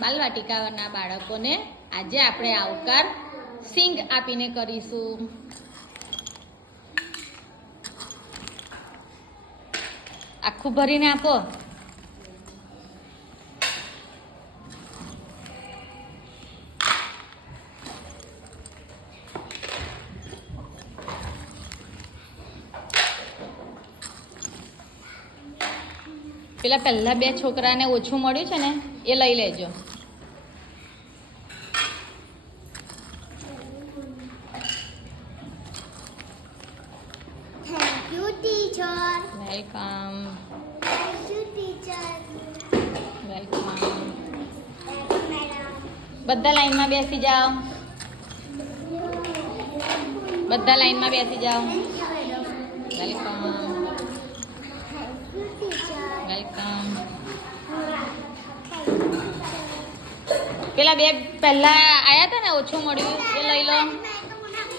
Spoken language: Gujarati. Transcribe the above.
બાલવાટિકાના બાળકોને આજે આપણે આવકાર સિંગ આપીને કરીશું. આખું ભરીને આપો. પેલા પહેલા 2 છોકરાને ઓછું મળ્યું છે ને એ લઈ લેજો. Thank you, teacher. Welcome. Thank you, teacher. Welcome. Thank you, madam. બધા લાઈનમાં બેસી જાઓ. બધા લાઈનમાં બેસી જાઓ. Thank you, madam. Welcome. Thank you, teacher. Welcome. Thank you, teacher. પેલા 2 પહેલા આયા હતા ને ઓછું મળ્યું એ લઈ લો. મેં તો